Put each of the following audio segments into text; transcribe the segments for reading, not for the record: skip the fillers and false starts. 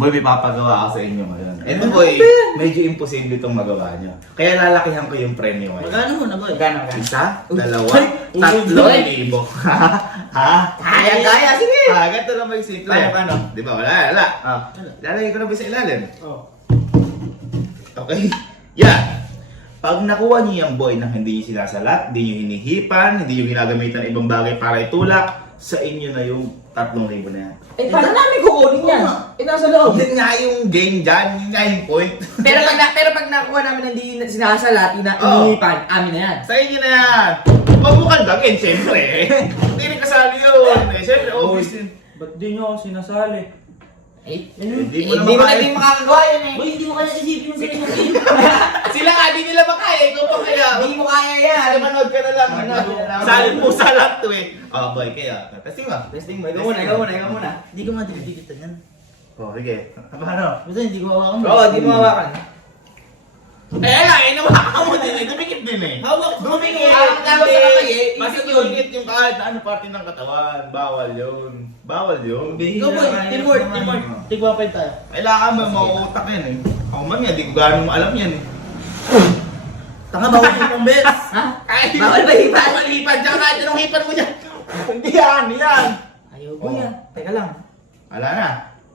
Boy, may papagawa ako sa inyo ngayon. Ito boy, medyo imposible itong magawa nyo. Kaya lalakihan ko yung premyo ngayon. Magkano mo na boy? Magkano? Isa, dalawa, 3,000. Ha? Kaya, sige. Ganito lang may simple. Paano? Di ba? Wala. Lalagay ko na ba sa ilalim? Oh. Okay. Yan. Pag nakuha niyo yung boy na hindi niyo sinasalat, hindi niyo hinihipan, hindi niyo ginagamitan ng ibang bagay para itulak, sa inyo na yung 3,000 na yan. Eh, paano namin kukunin yan? Eh, nasa loob. Yun nga yung game dyan, yun nga yung point. Pero pag nakuha namin hindi sinasalat, Oo. inipan, amin na yan. Sa inyo na yan. Huwag mo kandangin, siyempre. Hindi rin kasali yun. Siyempre, obvious yun. Ba't di nyo ako sinasali? Eh, Hindi mo hindi mo naman na din makakagawa yan eh. Boy, hindi mo kaya isipin yung ganyan yung game. Sila nga, di nila makaya. Ikaw pa kaya. Hindi mo kaya yan. Kaya manood ka na lang. Salin mo sa lahat to eh. Oh boy, kaya. Testing mo. Testing mo. Ikaw muna. Hindi ko madidikit yan. Oh, sige. Paano? Basta hindi ko hawakan. Oo, di mo hawakan. Nawakan mo din eh. Dumikit din eh. Hawak ko. Dumikit. Ang tawag sa kamay eh, Basta isip yun. dumikit yung kahit na ano parte ng katawan. Bawal yun. Bawal yun. Ikaw boy, teamwork. Tigwapay tayo. Kailangan mo mauutak yan eh. Ako man nga, di ko gano'ng alam yan eh. Tanga bawal yung pang bes. Ha? Kahit Bawal ba hipan? Bawal hipan. Tsaka kahit anong hipan mo dyan. Hindi yan, yan. Ayaw Uy, boy. teka lang. Wala na.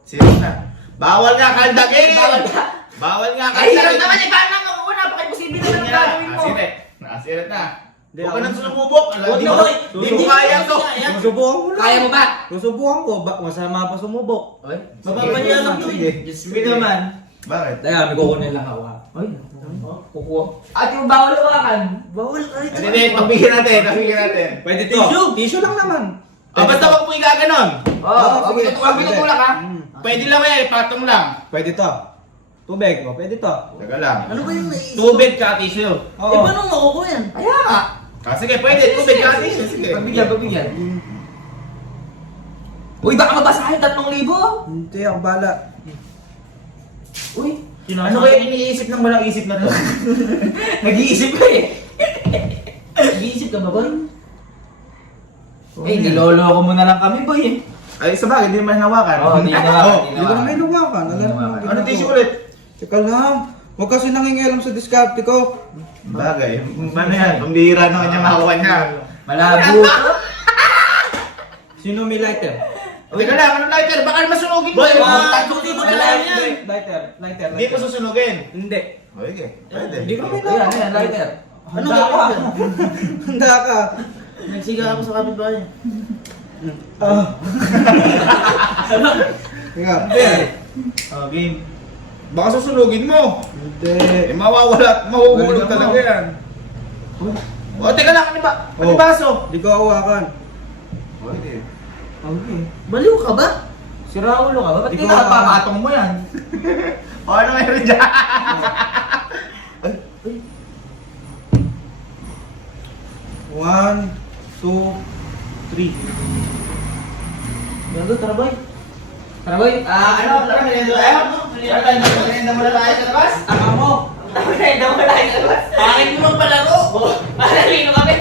Serious na. Bawal nga kaldagin. Bawal ka. Bawal nga Ay, hirap kaldagin. naman eh. Paano nga ako? Napaka-imposible naman ang gagawin mo. Nasirit. Nasirit na. Hindi, Huwag ka ako- nang sumubok. Alam, Huwag di na, mo- boy. Di mo kaya to. Susubukan ko lang. Kaya mo ba? Susubukan ko. Masama pa sumubok. Oy. Mapapahiya lang to Sige. eh. Sige naman. Bakit? Kaya, may kukunin lang ako. Oy. Kukuha. At yung bawal hawakan. Bawal kahit Hindi, pagbigyan natin. Pagbigyan natin. Pwede to. Tissue lang naman. Basta huwag mo igaganon. Oo, sige. huwag tutulak ha. Pwede lang yan. Patong lang. Pwede to. Tubig. O, pwede to. Teka lang. Ano ba yung naisip? Tubig ka tissue. Eh, paano makukuha yan? Kaya nga. Sige, pwede. Tubig ka tissue. Sige. Pagbigyan. Uy, baka mabasahin 3,000. Hindi, ako bala. Uy. Ano kaya iniisip ng walang isip na to? Nag-iisip ka eh. Nag-iisip ka ba boy? Eh, niloloko mo na lang kami, boy eh. Ay, sa bagay, hindi naman hinawakan. Oo, hindi hinawakan. Oh. Hindi ko na may luwakan. Alam mo. Ano tissue ulit? Teka lang. Huwag kasi nangingialam sa diskarte ko. Bagay. Ano yan? Pambihira naman niya makakuha niya. Malabo. Sino may lighter? Teka lang, ano lighter? Baka masunugin mo. Boy, Mga tatlong libo na lang yan. Lighter. Lighter. Hindi po susunugin. Hindi. Okay, pwede. Hindi ko may Ayan, luwakan. lighter. Ano ba? Handa ka. Nagsiga ako sa kapitbahay. Teka. Oh, game. Baka susunugin mo. Hindi. Eh, mahuhulog Pwede talaga mo. yan. O, teka lang, ano ba? Ano Oh. baso? Hindi ko hawakan. Pwede. Okay. Baliw ka ba? Si Raulo ka ba? Ba't Ikaw, kinapapatong mo yan? O, ano meron dyan? One, two, three. Gago, tara boy. Tara boy, ano? Tara, merienda tayo? Merienda muna tayo sa labas? Tama mo. Merienda muna tayo sa labas? Bakit mo magpalaro? Malalino kami.